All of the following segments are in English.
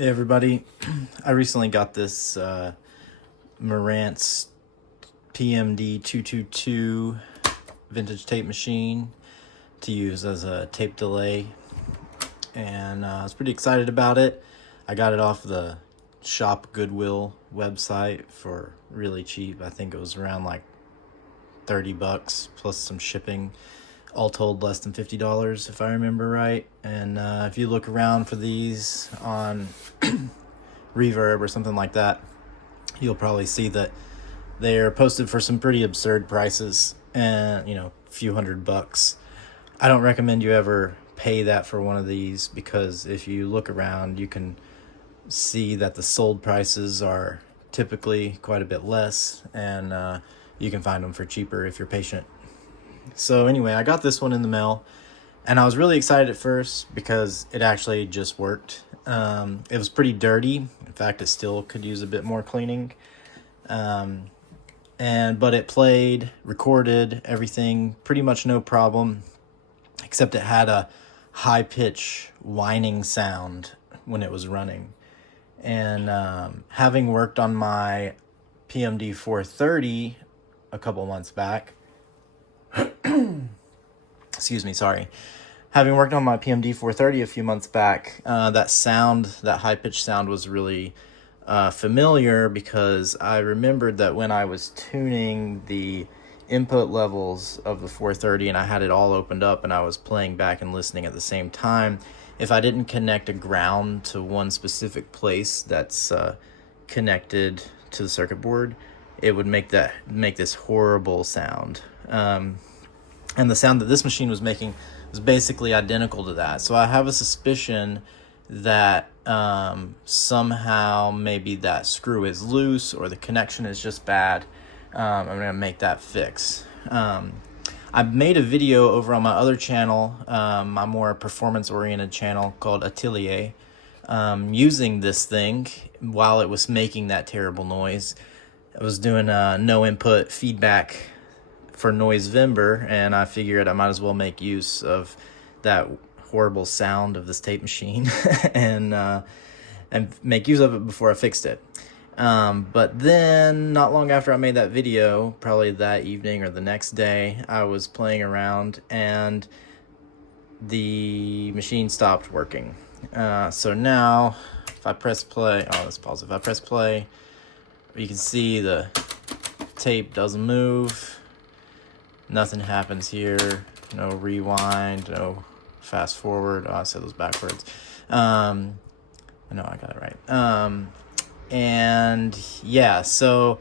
Hey everybody, I recently got this Marantz PMD222 vintage tape machine to use as a tape delay, and I was pretty excited about it. I got it off the Shop Goodwill website for really cheap. I think it was around like $30 plus some shipping. All told, less than $50 if I remember right. And if you look around for these on Reverb or something like that, you'll probably see that they're posted for some pretty absurd prices, and a few $100. I don't recommend you ever pay that for one of these, because if you look around, you can see that the sold prices are typically quite a bit less, and you can find them for cheaper if you're patient. So anyway, I got this one in the mail, and I was really excited at first because it actually just worked. It was pretty dirty. In fact, it still could use a bit more cleaning. But it played, recorded everything pretty much no problem, except it had a high pitch whining sound when it was running. And having worked on my PMD430 a couple months back, having worked on my PMD430 a few months back, that high-pitched sound was really familiar, because I remembered that when I was tuning the input levels of the 430 and I had it all opened up and I was playing back and listening at the same time, if I didn't connect a ground to one specific place that's connected to the circuit board, it would make this horrible sound. And the sound that this machine was making was basically identical to that. So I have a suspicion that somehow maybe that screw is loose or the connection is just bad. I'm going to make that fix. I made a video over on my other channel, my more performance-oriented channel called Atelier, using this thing while it was making that terrible noise. I was doing no input feedback for Noise Vimber, and I figured I might as well make use of that horrible sound of this tape machine and make use of it before I fixed it. But then, not long after I made that video, probably that evening or the next day, I was playing around and the machine stopped working. So now, if I press play, let's pause. If I press play, you can see the tape doesn't move. Nothing happens here. No rewind, no fast forward. I said those backwards. No, I got it right. And yeah, so,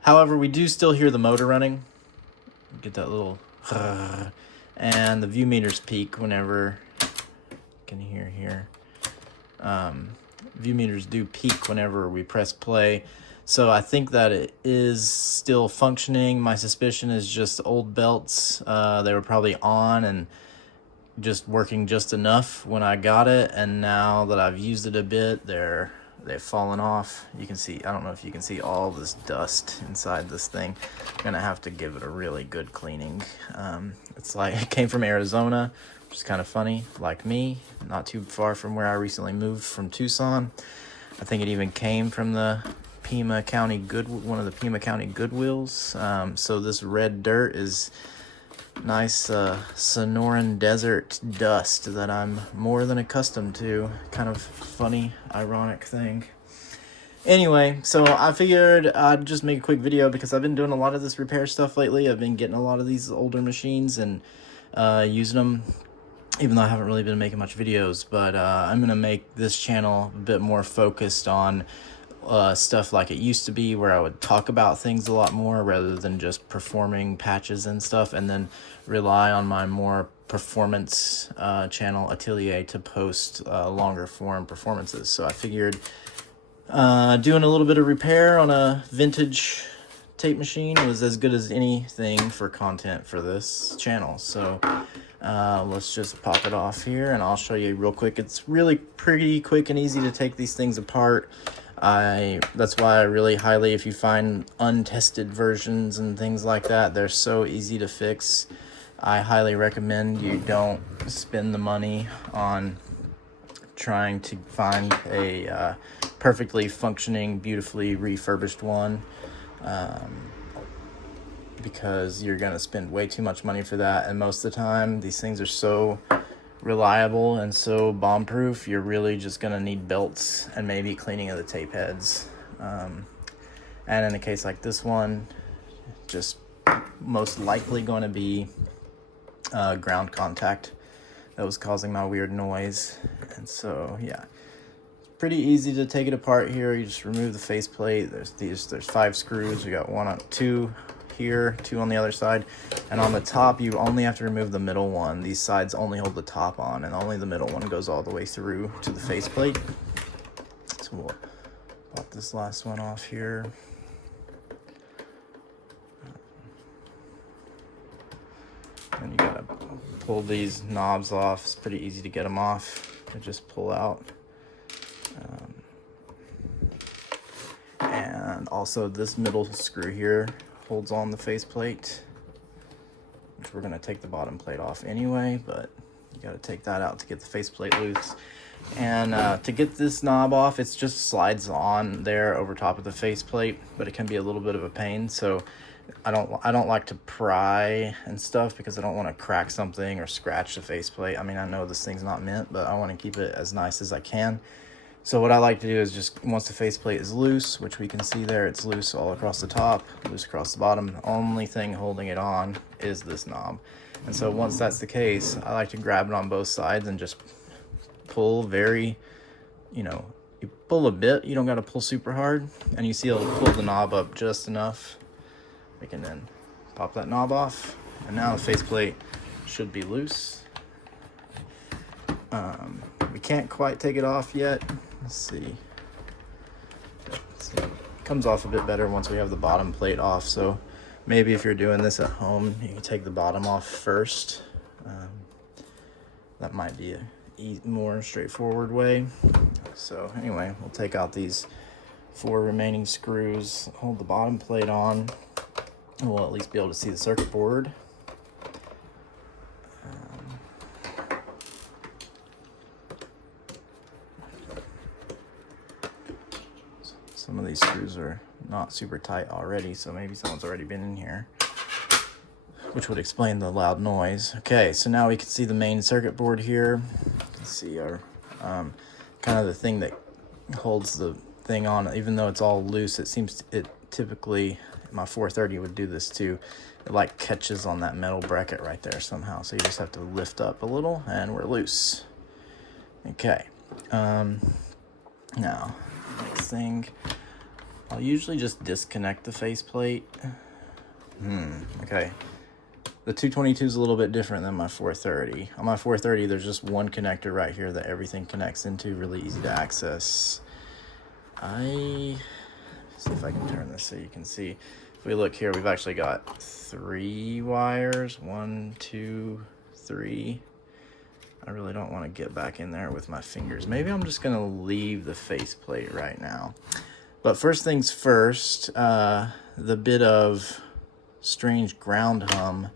however, we do still hear the motor running. Get that little, and the view meters peak whenever, you can hear here. View meters do peak whenever we press play. So I think that it is still functioning. My suspicion is just old belts. They were probably on and just working just enough when I got it, and now that I've used it a bit, they've fallen off. You can see, I don't know if you can see all this dust inside this thing. I'm gonna have to give it a really good cleaning. It's like it came from Arizona, which is kind of funny, like me, not too far from where I recently moved from Tucson. I think it even came from the one of the Pima County Goodwills. So this red dirt is nice Sonoran desert dust that I'm more than accustomed to. Kind of funny, ironic thing. Anyway, so I figured I'd just make a quick video because I've been doing a lot of this repair stuff lately. I've been getting a lot of these older machines and using them, even though I haven't really been making much videos. But I'm going to make this channel a bit more focused on stuff like it used to be, where I would talk about things a lot more rather than just performing patches and stuff, and then rely on my more performance channel Atelier to post longer form performances. So I figured doing a little bit of repair on a vintage tape machine was as good as anything for content for this channel. So let's just pop it off here and I'll show you real quick. It's really pretty quick and easy to take these things apart. That's why I really highly, if you find untested versions and things like that, they're so easy to fix. I highly recommend you don't spend the money on trying to find a perfectly functioning, beautifully refurbished one, because you're going to spend way too much money for that. And most of the time, these things are so reliable and so bomb-proof, you're really just going to need belts and maybe cleaning of the tape heads. And in a case like this one, just most likely going to be ground contact that was causing my weird noise. And so yeah, pretty easy to take it apart here. You just remove the faceplate. There's 5 screws. You got 2 here, 2 on the other side, and on the top you only have to remove the middle one. These sides only hold the top on, and only the middle one goes all the way through to the faceplate. So we'll pop this last one off here. And you gotta pull these knobs off. It's pretty easy to get them off. They just pull out. And also this middle screw here holds on the faceplate, which we're gonna take the bottom plate off anyway, but you gotta take that out to get the faceplate loose. And to get this knob off, it just slides on there over top of the faceplate, but it can be a little bit of a pain. So I don't like to pry and stuff, because I don't want to crack something or scratch the faceplate. I mean, I know this thing's not mint, but I want to keep it as nice as I can. So what I like to do is just, once the faceplate is loose, which we can see there, it's loose all across the top, loose across the bottom. The only thing holding it on is this knob. And so once that's the case, I like to grab it on both sides and just pull very, you pull a bit. You don't got to pull super hard. And you see it'll pull the knob up just enough. We can then pop that knob off. And now the faceplate should be loose. We can't quite take it off yet. Let's see. It comes off a bit better once we have the bottom plate off. So maybe if you're doing this at home, you can take the bottom off first. That might be a more straightforward way. So anyway, we'll take out these 4 remaining screws, hold the bottom plate on, and we'll at least be able to see the circuit board. Some of these screws are not super tight already, so maybe someone's already been in here, which would explain the loud noise. Okay, so now we can see the main circuit board here. You can see our kind of the thing that holds the thing on. Even though it's all loose, it typically, my 430 would do this too. It like catches on that metal bracket right there somehow. So you just have to lift up a little and we're loose. Okay. Now, next thing, I'll usually just disconnect the faceplate. Okay. The 222 is a little bit different than my 430. On my 430, there's just one connector right here that everything connects into, really easy to access. See if I can turn this so you can see. If we look here, we've actually got 3 wires. 1, 2, 3. I really don't want to get back in there with my fingers. Maybe I'm just gonna leave the faceplate right now. But first things first, the bit of strange ground hum,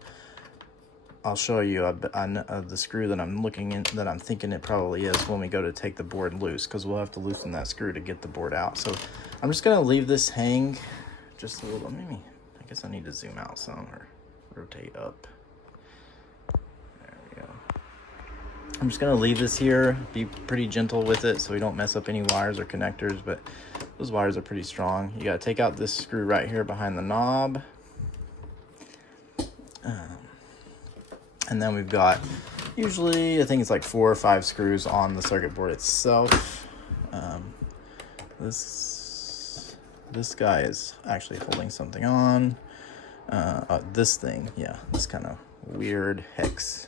I'll show you the screw that I'm that I'm thinking it probably is when we go to take the board loose, because we'll have to loosen that screw to get the board out. So I'm just gonna leave this hang just a little. Maybe I guess I need to zoom out some or rotate up. There we go. I'm just gonna leave this here, be pretty gentle with it so we don't mess up any wires or connectors, but those wires are pretty strong. You gotta take out this screw right here behind the knob. And then we've got, usually, I think it's like 4 or 5 screws on the circuit board itself. This guy is actually holding something on. This thing, yeah, this kind of weird hex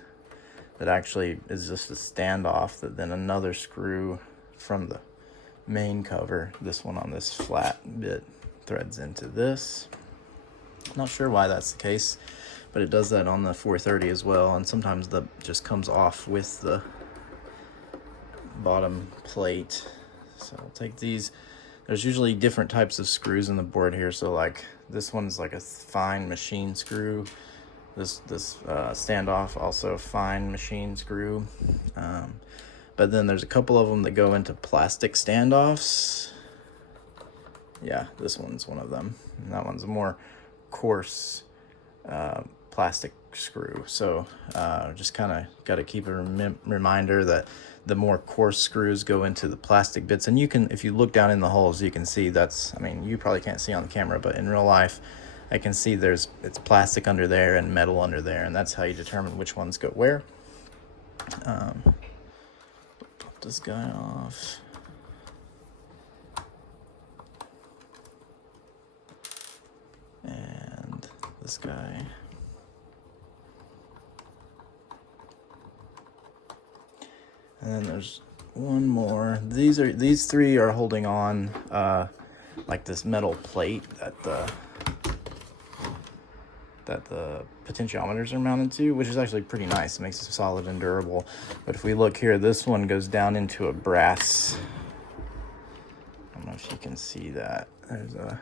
that actually is just a standoff that then another screw from the main cover, this one on this flat bit, threads into this. Not sure why that's the case, but it does that on the 430 as well, and sometimes that just comes off with the bottom plate. So I'll take these. There's usually different types of screws in the board here, so like this one's like a fine machine screw. This standoff, also fine machine screw. but then there's a couple of them that go into plastic standoffs. Yeah, this one's one of them. And that one's a more coarse plastic screw. So just kind of got to keep a reminder that the more coarse screws go into the plastic bits. And you can, if you look down in the holes, you can see that's, I mean, you probably can't see on the camera, but in real life, I can see it's plastic under there and metal under there, and that's how you determine which ones go where. Pop this guy off. And this guy. And then there's one more. These three are holding on like this metal plate that the potentiometers are mounted to, which is actually pretty nice. It makes it solid and durable. But if we look here, this one goes down into a brass. I don't know if you can see that. There's a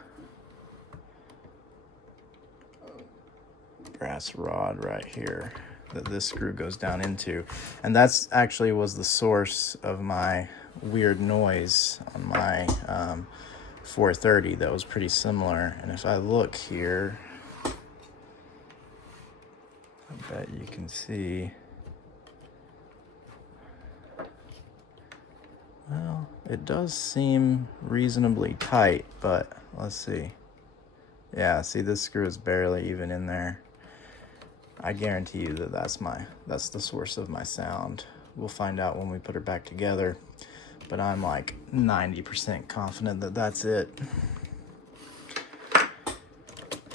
brass rod right here that this screw goes down into, and that's actually was the source of my weird noise on my 430 that was pretty similar. And if I look here, I bet you can see, well, it does seem reasonably tight, but let's see. Yeah, see, this screw is barely even in there. I guarantee you that that's the source of my sound. We'll find out when we put her back together, but I'm like 90% confident that that's it.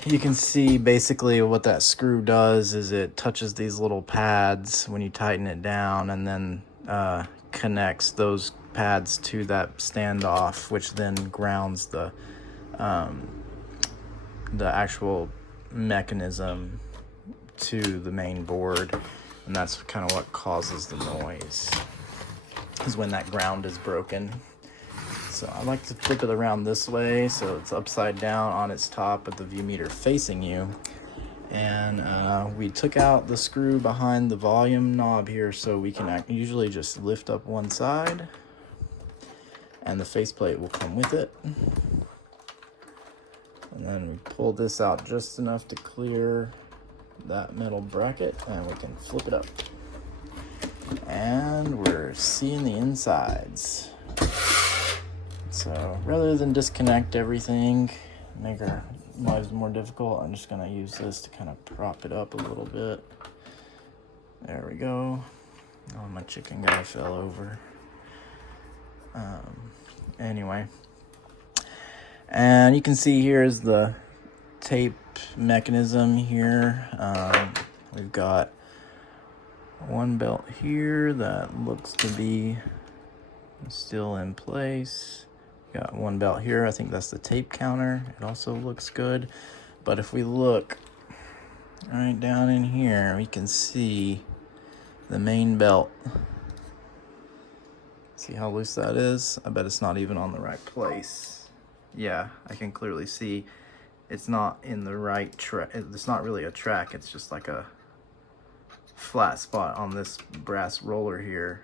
You can see basically what that screw does is it touches these little pads when you tighten it down, and then connects those pads to that standoff, which then grounds the actual mechanism to the main board, and that's kind of what causes the noise, is when that ground is broken. So I like to flip it around this way so it's upside down on its top with the view meter facing you. And we took out the screw behind the volume knob here, so we can usually just lift up one side and the faceplate will come with it. And then we pull this out just enough to clear that metal bracket, and we can flip it up. And we're seeing the insides. So rather than disconnect everything, make our lives more difficult, I'm just gonna use this to kind of prop it up a little bit. There we go. Oh, my chicken guy fell over. Anyway, and you can see here is the tape mechanism here. We've got one belt here that looks to be still in place. Got one belt here, I think that's the tape counter. It also looks good. But if we look right down in here, we can see the main belt. See how loose that is? I bet it's not even on the right place. Yeah, I can clearly see it's not in the right track. It's not really a track, it's just like a flat spot on this brass roller here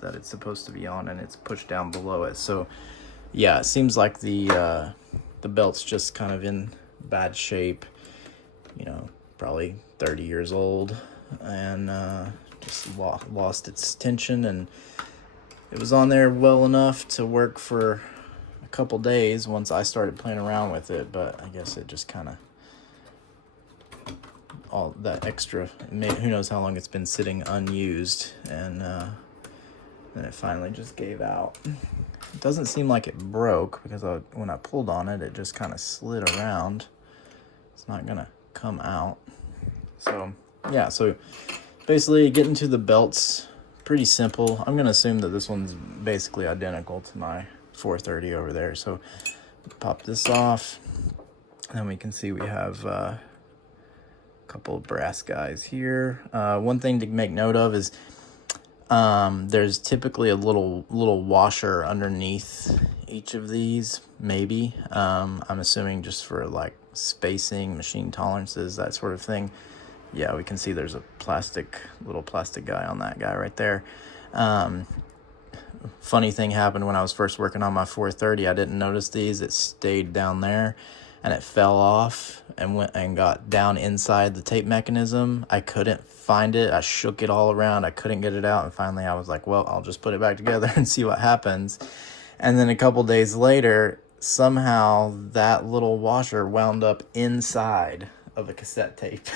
that it's supposed to be on, and it's pushed down below it. So yeah, it seems like the belt's just kind of in bad shape, you know, probably 30 years old, and just lost its tension. And it was on there well enough to work for a couple days once I started playing around with it, but I guess it just kind of, all that extra, who knows how long it's been sitting unused, and then it finally just gave out. It doesn't seem like it broke, because when I pulled on it, it just kind of slid around. It's not gonna come out. So yeah, so basically getting to the belts, pretty simple. I'm gonna assume that this one's basically identical to my 430 over there. So pop this off, and we can see we have a couple of brass guys here. One thing to make note of is there's typically a little washer underneath each of these, maybe. I'm assuming just for like spacing, machine tolerances, that sort of thing. Yeah, we can see there's a little plastic guy on that guy right there. funny thing happened when I was first working on my 430. I didn't notice these. It stayed down there and it fell off and went and got down inside the tape mechanism. I couldn't find it. I shook it all around. I couldn't get it out. And finally I was like, well, I'll just put it back together and see what happens. And then a couple days later, somehow that little washer wound up inside of a cassette tape.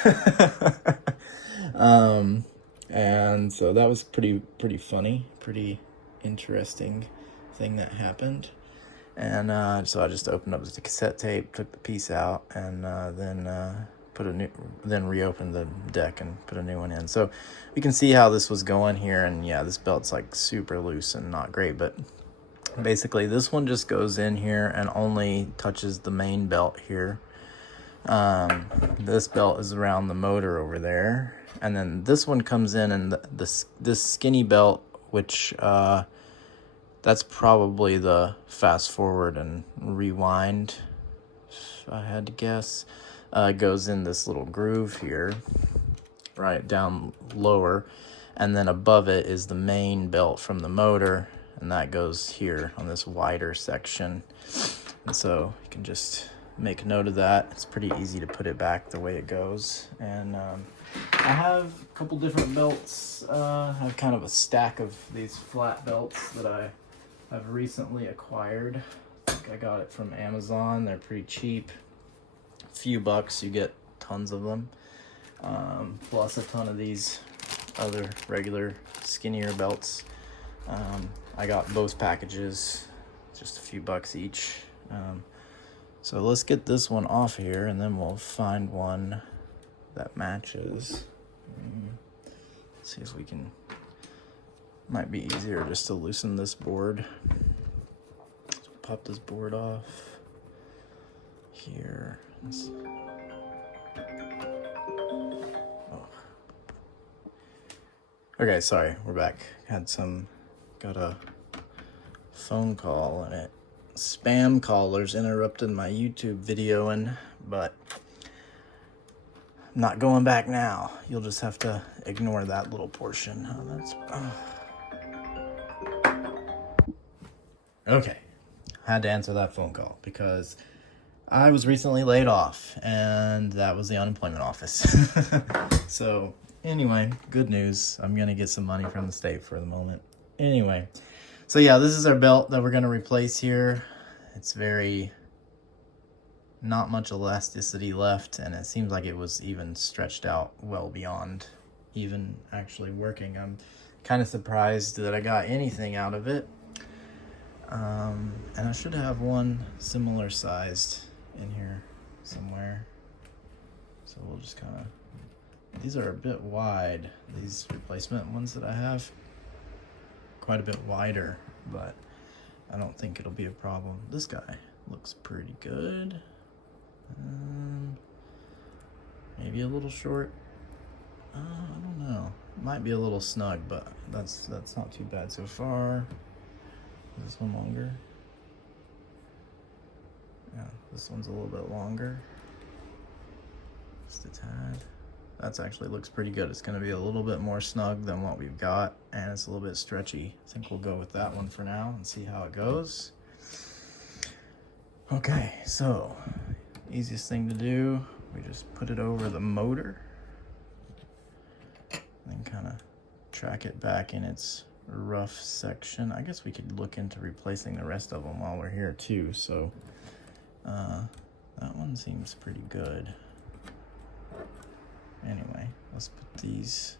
And so that was pretty funny, pretty interesting thing that happened. And so I just opened up the cassette tape, took the piece out, and then reopened the deck and put a new one in. So we can see how this was going here. And yeah, this belt's like super loose and not great, but basically this one just goes in here and only touches the main belt here. This belt is around the motor over there, and then this one comes in, and this skinny belt, which that's probably the fast forward and rewind, if I had to guess, goes in this little groove here, right down lower, and then above it is the main belt from the motor, and that goes here on this wider section. And so you can just make note of that. It's pretty easy to put it back the way it goes. And I have a couple different belts. I have kind of a stack of these flat belts that I have recently acquired. I think I got it from Amazon. They're pretty cheap. A few bucks, you get tons of them. Plus a ton of these other regular skinnier belts. I got both packages, just a few bucks each. So let's get this one off here, and then we'll find one that matches. See if we can, might be easier just to loosen this board. So pop this board off here. Oh. Okay, sorry, we're back. Got a phone call, and spam callers interrupted my YouTube videoing, but I'm not going back now. You'll just have to ignore that little portion. Okay, I had to answer that phone call because I was recently laid off, and that was the unemployment office. So anyway, good news. I'm gonna get some money from the state for the moment. Anyway, so yeah, this is our belt that we're gonna replace here. It's not much elasticity left, and it seems like it was even stretched out well beyond even actually working. I'm kind of surprised that I got anything out of it. And I should have one similar sized in here somewhere. So we'll just kind of, these are a bit wide, these replacement ones that I have. Quite a bit wider, but I don't think it'll be a problem. This guy looks pretty good. Maybe a little short. I don't know. Might be a little snug, but that's not too bad so far. Is this one longer? Yeah, this one's a little bit longer. Just a tad. That actually looks pretty good. It's going to be a little bit more snug than what we've got, and it's a little bit stretchy. I think we'll go with that one for now and see how it goes. Okay, so easiest thing to do, we just put it over the motor, then kind of track it back in its rough section. I guess we could look into replacing the rest of them while we're here too. So that one seems pretty good. Anyway, let's put these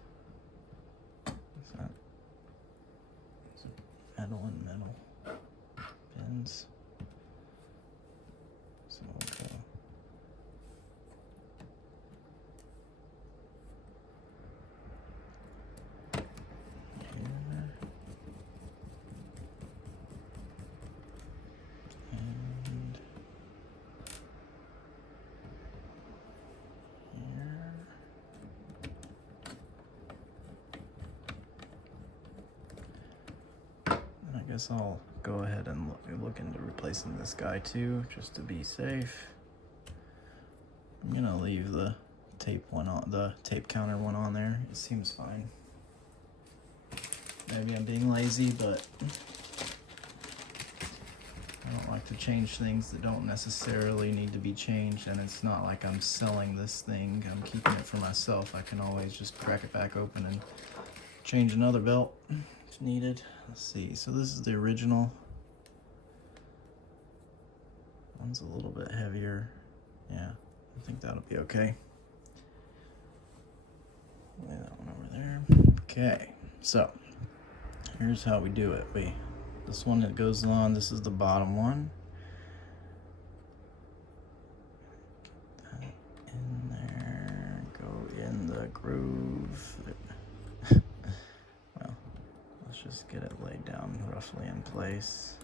metal and metal pins. So we'll go. I guess I'll go ahead and look into replacing this guy too, just to be safe. I'm gonna leave the tape counter one on there. It seems fine. Maybe I'm being lazy, but I don't like to change things that don't necessarily need to be changed, and it's not like I'm selling this thing. I'm keeping it for myself. I can always just crack it back open and change another belt if needed. Let's see, so this is the original. One's a little bit heavier. Yeah, I think that'll be okay. Lay that one over there. Okay, so here's how we do it. This one that goes on, this is the bottom one. Get that in there, go in the groove. Well, let's just get it laid down roughly in place.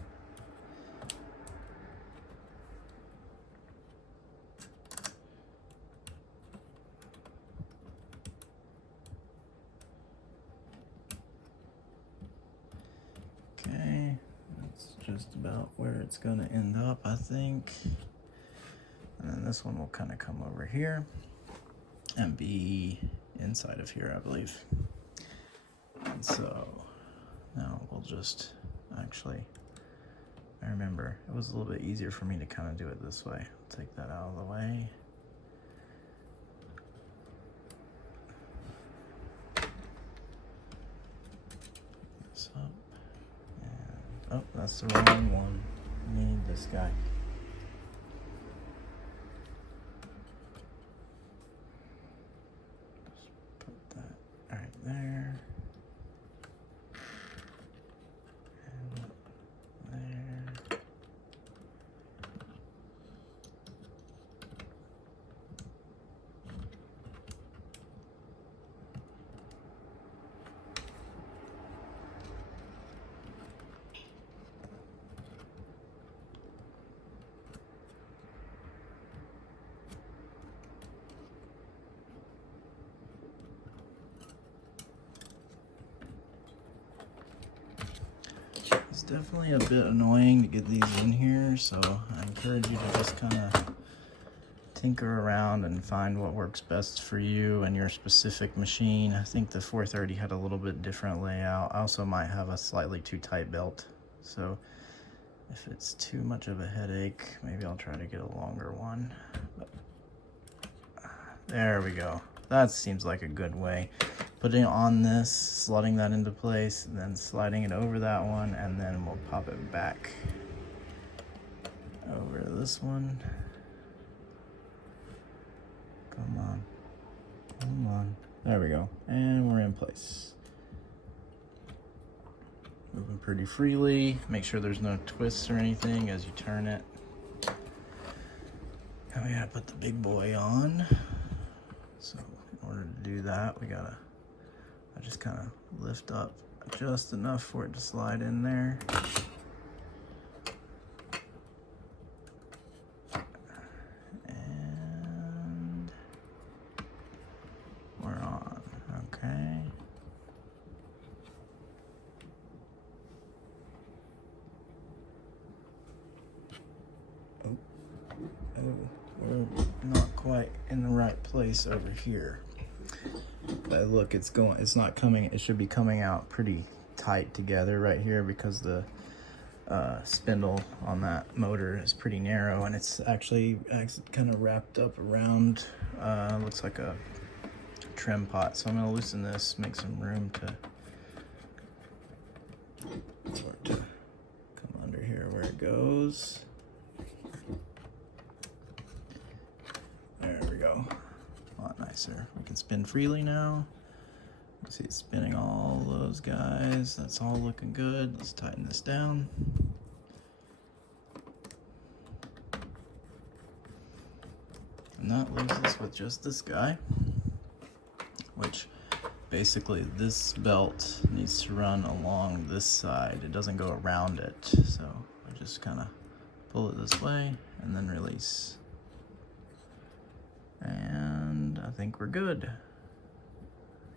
Okay, that's just about where it's gonna end up, I think. And then this one will kind of come over here and be inside of here, I believe. And so now we'll just actually, I remember it was a little bit easier for me to kind of do it this way. Take that out of the way. This up. Oh, that's the wrong one. I need this guy. Just put that right there. And there. It's definitely a bit annoying to get these in here, so I encourage you to just kind of tinker around and find what works best for you and your specific machine. I think the 430 had a little bit different layout. I also might have a slightly too tight belt, so if it's too much of a headache, maybe I'll try to get a longer one. But there we go. That seems like a good way. Putting it on this, slotting that into place, and then sliding it over that one, and then we'll pop it back over this one. Come on. Come on. There we go. And we're in place. Moving pretty freely. Make sure there's no twists or anything as you turn it. Now we gotta put the big boy on. So in order to do that, I just kind of lift up just enough for it to slide in there. And we're on, okay. We're not quite in the right place over here. But look, it's not coming, it should be coming out pretty tight together right here because the spindle on that motor is pretty narrow, and it's actually kind of wrapped up around, looks like a trim pot. So I'm gonna loosen this, make some room for it to come under here where it goes. There we go. A lot nicer. We can spin freely now. You see it's spinning all those guys. That's all looking good. Let's tighten this down. And that leaves us with just this guy, which basically this belt needs to run along this side. It doesn't go around it. So I just kind of pull it this way and then release. And I think we're good.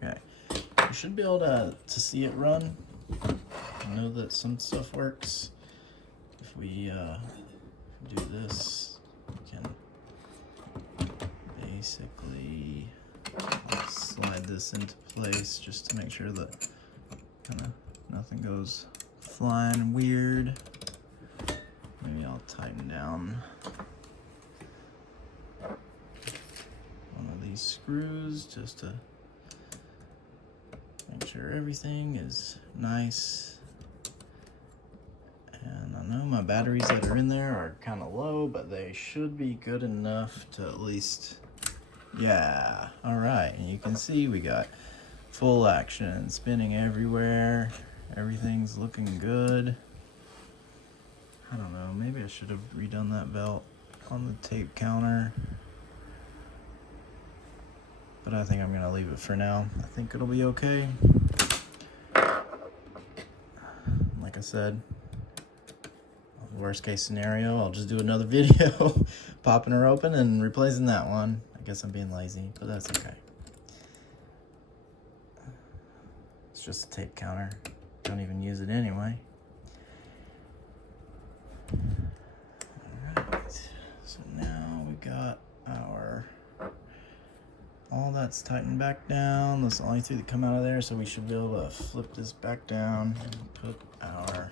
Okay, you should be able to see it run. I know that some stuff works. If we do this, we can basically slide this into place just to make sure that kind of nothing goes flying weird. Maybe I'll tighten down one of these screws just to make sure everything is nice. And I know my batteries that are in there are kind of low, but they should be good enough to at least, yeah, all right. And you can see we got full action, spinning everywhere. Everything's looking good. I don't know, maybe I should have redone that belt on the tape counter, but I think I'm gonna leave it for now. I think it'll be okay. Like I said, worst case scenario, I'll just do another video popping her open and replacing that one. I guess I'm being lazy, but that's okay. It's just a tape counter. Don't even use it anyway. Alright, so now we got our, all that's tightened back down. That's the only two that come out of there, so we should be able to flip this back down and put our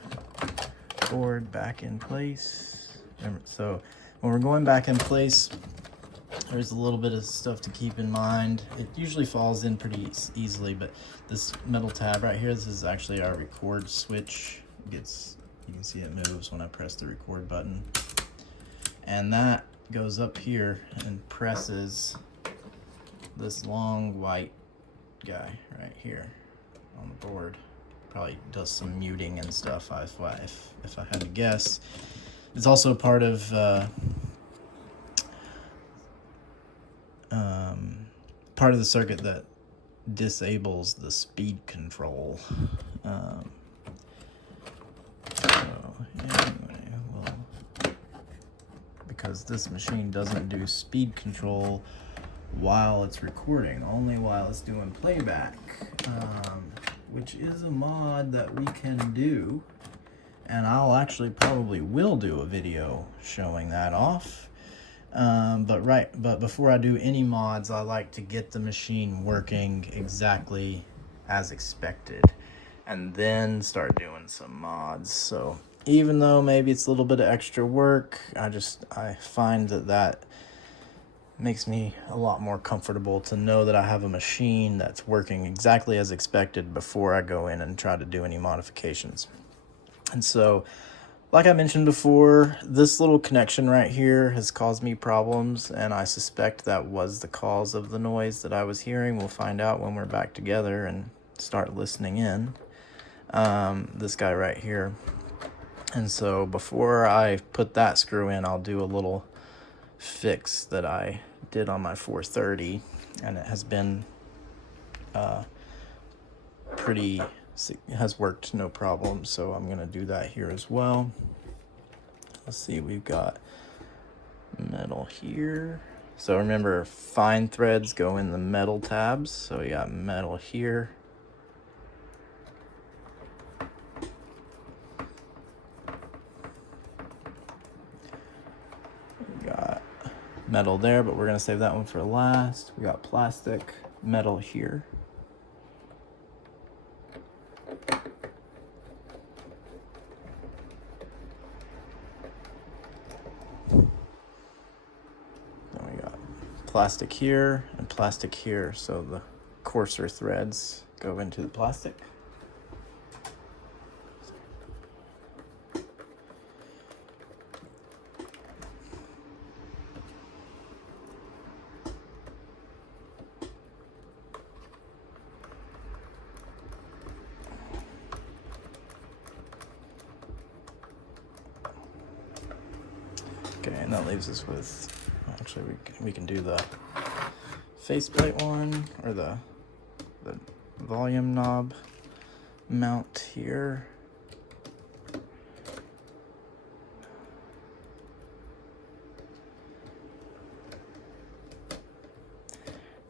board back in place. So when we're going back in place, there's a little bit of stuff to keep in mind. It usually falls in pretty easily, but this metal tab right here, this is actually our record switch. You can see it moves when I press the record button. And that goes up here and presses this long white guy right here on the board. Probably does some muting and stuff if I had to guess. It's also part of the circuit that disables the speed control. So anyway, well, because this machine doesn't do speed control while it's recording, only while it's doing playback, which is a mod that we can do, and I'll actually probably will do a video showing that off. But before I do any mods, I like to get the machine working exactly as expected and then start doing some mods. So even though maybe it's a little bit of extra work, I find that makes me a lot more comfortable to know that I have a machine that's working exactly as expected before I go in and try to do any modifications. And so, like I mentioned before, this little connection right here has caused me problems, and I suspect that was the cause of the noise that I was hearing. We'll find out when we're back together and start listening in. This guy right here. And so before I put that screw in, I'll do a little fix that I did on my 430, and it has been has worked no problem, so I'm gonna do that here as well. Let's see, we've got metal here. So remember, fine threads go in the metal tabs, so we got metal here. We got metal there, but we're gonna save that one for last. We got plastic, metal here. Plastic here and plastic here, so the coarser threads go into the plastic. Okay, and that leaves us with, actually we can do the faceplate one, or the volume knob mount here.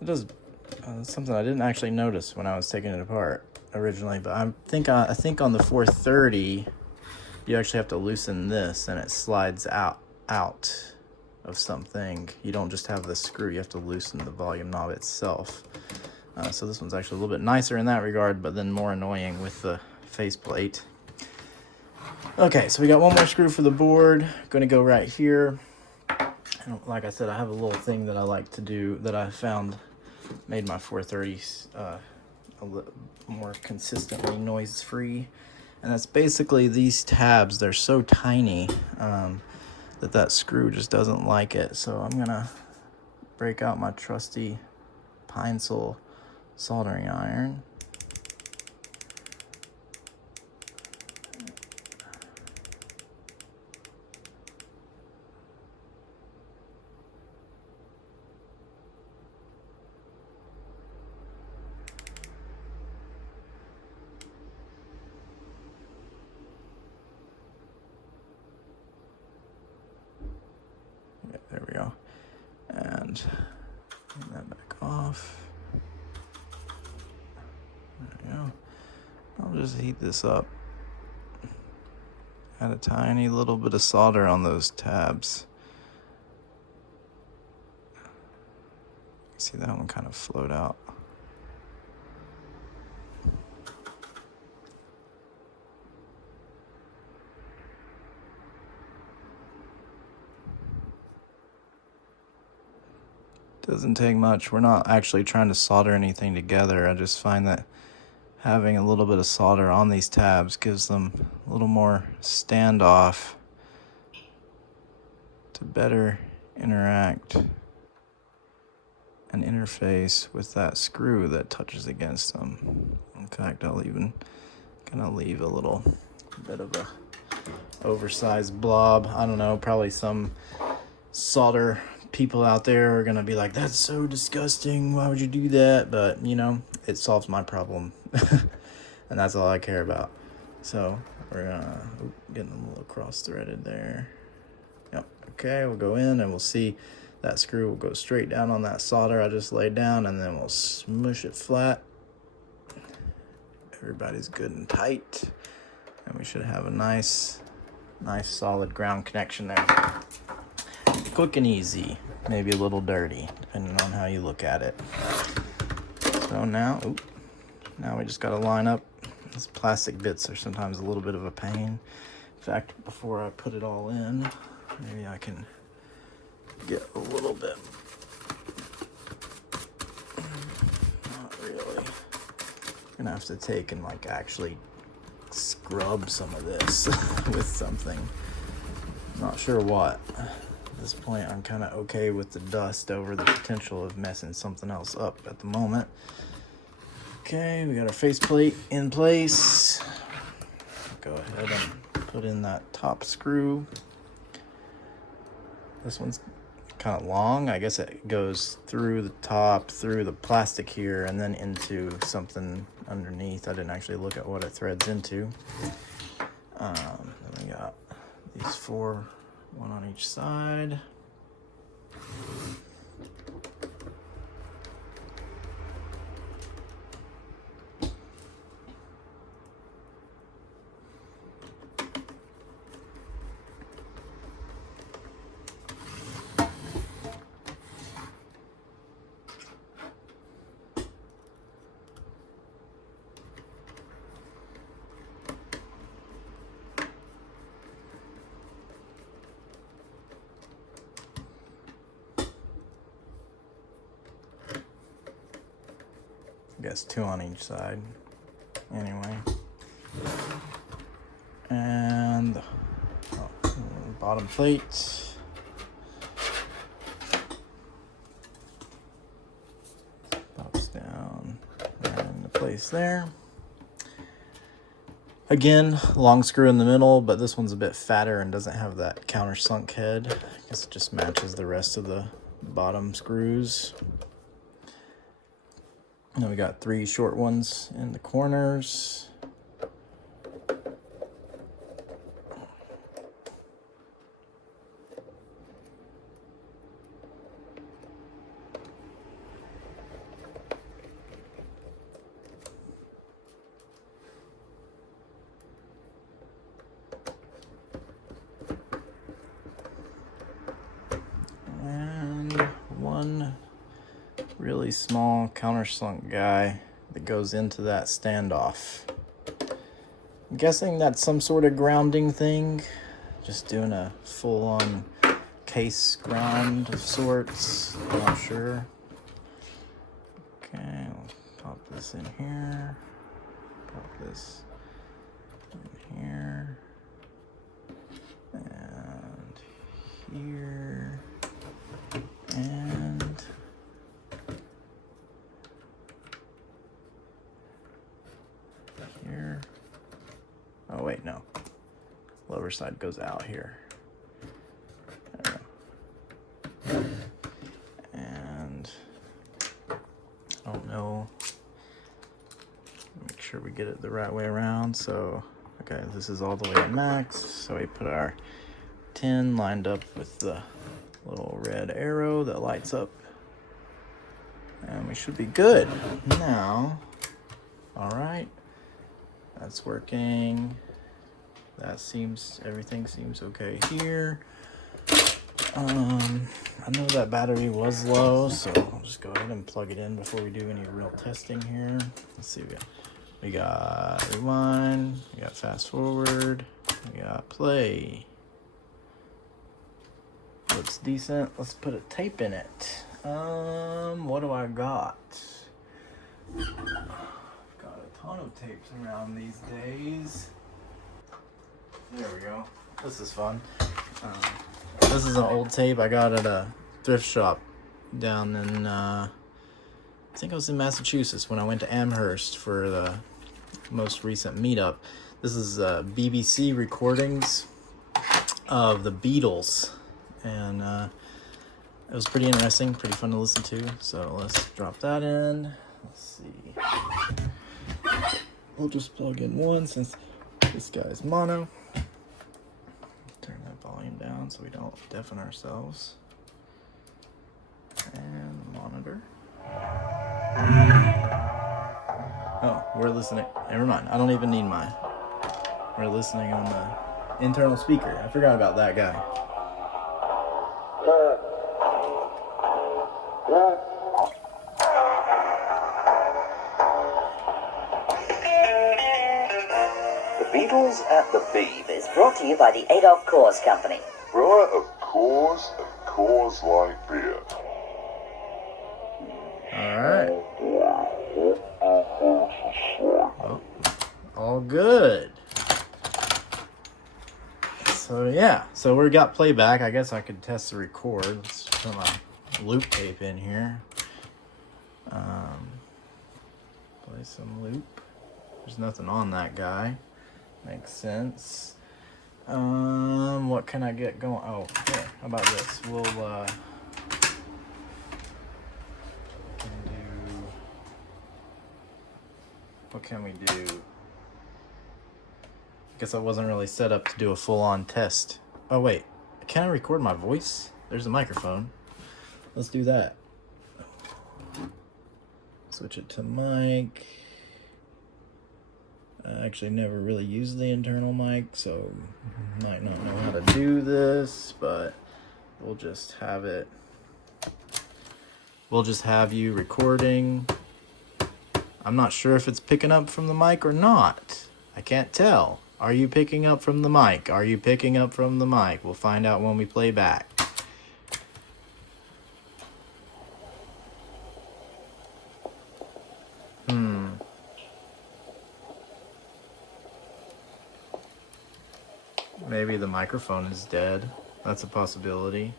It does something I didn't actually notice when I was taking it apart originally, but I think on the 430 you actually have to loosen this, and it slides out of something. You don't just have the screw, you have to loosen the volume knob itself. So this one's actually a little bit nicer in that regard, but then more annoying with the faceplate. Okay, so we got one more screw for the board. Going to go right here. And like I said, I have a little thing that I like to do that I found made my 430s a little more consistently noise-free. And that's basically these tabs. They're so tiny that screw just doesn't like it. So I'm going to break out my trusty Pine-Sol soldering iron. Yeah, there we go. And bring that back off. There we go. I'll just heat this up. Add a tiny little bit of solder on those tabs. See, that one kind of flowed out. Doesn't take much. We're not actually trying to solder anything together. I just find that having a little bit of solder on these tabs gives them a little more standoff to better interact and interface with that screw that touches against them. In fact, I'll even kind of leave a little bit of a oversized blob. I don't know, probably some solder people out there are gonna be like, that's so disgusting, why would you do that? But you know, it solves my problem. And that's all I care about. So we're gonna getting a little cross threaded there. Yep. Okay, we'll go in and we'll see that screw will go straight down on that solder I just laid down, and then we'll smush it flat. Everybody's good and tight, and we should have a nice solid ground connection there. Quick and easy, maybe a little dirty, depending on how you look at it. So now we just got to line up. These plastic bits are sometimes a little bit of a pain. In fact, before I put it all in, maybe I can get a little bit. Not really. I'm gonna have to take and like actually scrub some of this with something. Not sure what. At this point, I'm kind of okay with the dust over the potential of messing something else up at the moment. Okay, we got our faceplate in place. Go ahead and put in that top screw. This one's kind of long. I guess it goes through the top, through the plastic here, and then into something underneath. I didn't actually look at what it threads into. Then we got these four, one on each side. I guess two on each side. Anyway. And bottom plate. Pops down right into place there. Again, long screw in the middle, but this one's a bit fatter and doesn't have that countersunk head. I guess it just matches the rest of the bottom screws. Now we got three short ones in the corners. And one really small countersunk guy that goes into that standoff. guessing that's some sort of grounding thing. Just doing a full-on case ground of sorts. I'm not sure. Okay, I'll pop this in here. Pop this in here. And here. And here. Oh wait, no. Lower side goes out here. There we go. And I don't know. Make sure we get it the right way around. So, okay, this is all the way at max. So we put our 10 lined up with the little red arrow that lights up. And we should be good. Now, all right, that's working. Everything seems okay here. I know that battery was low, so I'll just go ahead and plug it in before we do any real testing here. Let's see, we got rewind, we got fast forward, we got play. Looks decent. Let's put a tape in it. What do I got? I've got a ton of tapes around these days. There we go. This is fun. This is an old tape I got at a thrift shop down in, I think I was in Massachusetts when I went to Amherst for the most recent meetup. This is BBC recordings of the Beatles. And it was pretty interesting, pretty fun to listen to. So let's drop that in. Let's see. We'll just plug in one since this guy's mono. Turn that volume down so we don't deafen ourselves. And the monitor. Oh, we're listening. Never mind. I don't even need mine. We're listening on the internal speaker. I forgot about that guy. Beatles at the Beeb is brought to you by the Adolf Coors Company. Brewer of Coors and Coors Light Beer. Alright. Oh, all good. So yeah, so we got playback. I guess I could test the record. Let's put my loop tape in here. Play some loop. There's nothing on that guy. Makes sense. What can I get going? Oh, here. How about this? We'll can do. What can we do? Guess I wasn't really set up to do a full-on test. Oh wait, can I record my voice? There's a microphone. Let's do that. Switch it to mic. I actually never really used the internal mic, so might not know how to do this, but we'll just have it. We'll just have you recording. I'm not sure if it's picking up from the mic or not. I can't tell. Are you picking up from the mic? Are you picking up from the mic? We'll find out when we play back. Maybe the microphone is dead. That's a possibility.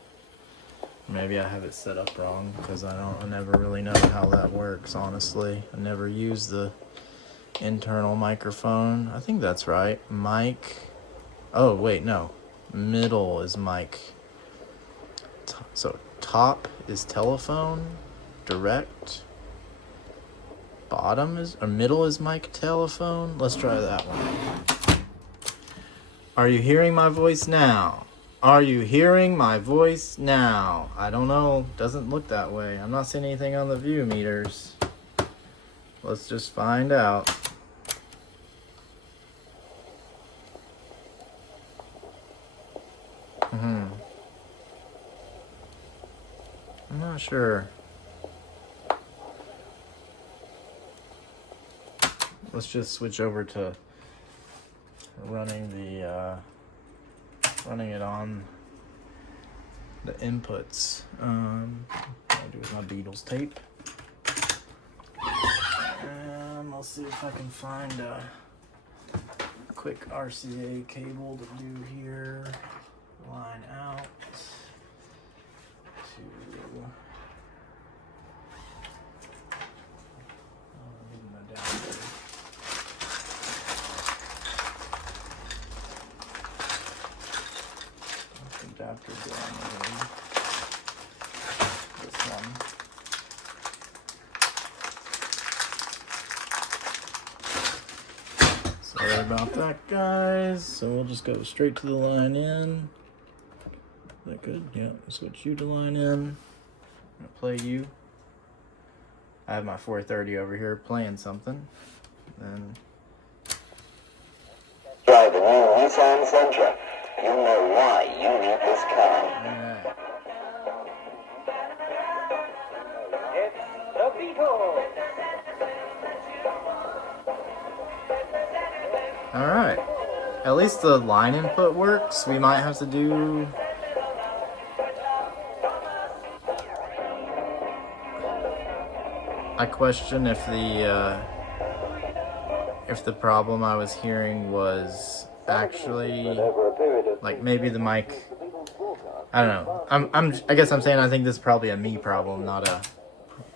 Maybe I have it set up wrong because I never really know how that works, honestly. I never use the internal microphone. I think that's right. Mic. Oh, wait, no. Middle is mic. So top is telephone. Direct. Bottom is, or middle is mic telephone. Let's try that one. Are you hearing my voice now? Are you hearing my voice now? I don't know. Doesn't look that way. I'm not seeing anything on the view meters. Let's just find out. I'm not sure. Let's just switch over to running it on the inputs. I'll do with my Beatles tape. And I'll see if I can find a quick RCA cable to do here. Line out to my adapter. Adapter down there. This one. Sorry about that, guys. So we'll just go straight to the line in. Is that good? Yeah. Switch you to line in. I'm gonna play you. I have my 430 over here playing something. Then Try the new Nissan Sentra. You know why you need this car. alright. It's the Beatles. Alright. At least the line input works. We might have to do I question if the problem I was hearing was actually like maybe the mic. I don't know. I guess I'm saying I think this is probably a me problem, not a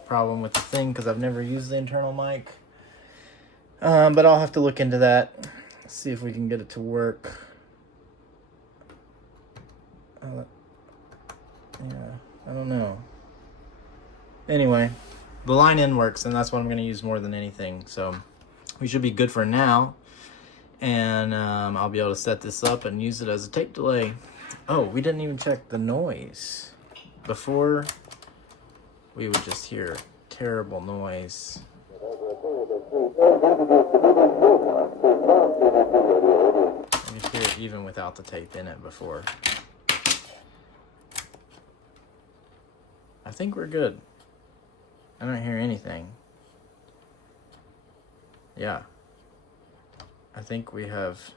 problem with the thing, because I've never used the internal mic. But I'll have to look into that. See if we can get it to work. Yeah, I don't know. Anyway, the line in works, and that's what I'm going to use more than anything. So we should be good for now. And I'll be able to set this up and use it as a tape delay. Oh, we didn't even check the noise. Before, we would just hear terrible noise. You could hear it even without the tape in it before. I think we're good. I don't hear anything. Yeah. I think we have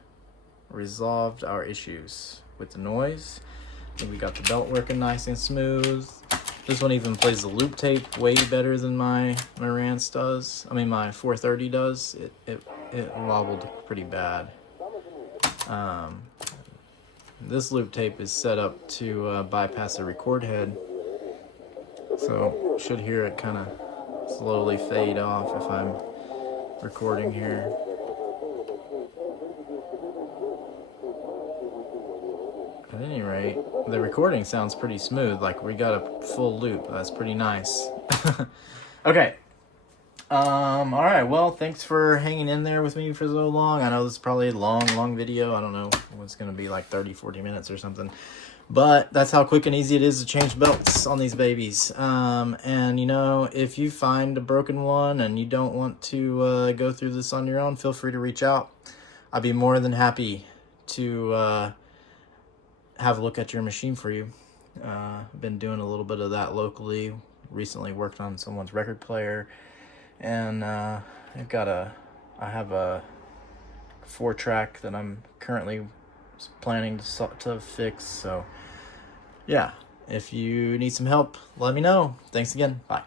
resolved our issues with the noise. I think we got the belt working nice and smooth. This one even plays the loop tape way better than my Marantz does. I mean, my 430 does. It wobbled pretty bad. This loop tape is set up to bypass the record head. So should hear it kind of slowly fade off if I'm recording here. At any rate, the recording sounds pretty smooth. Like we got a full loop. That's pretty nice. Okay. All right. Well, thanks for hanging in there with me for so long. I know this is probably a long video. I don't know. It's going to be like 30, 40 minutes or something. But that's how quick and easy it is to change belts on these babies. And, you know, if you find a broken one and you don't want to go through this on your own, feel free to reach out. I'd be more than happy to have a look at your machine for you. I've been doing a little bit of that locally. Recently worked on someone's record player. And I have a 4-track that I'm currently planning to fix. So yeah, if you need some help, let me know. Thanks again. Bye.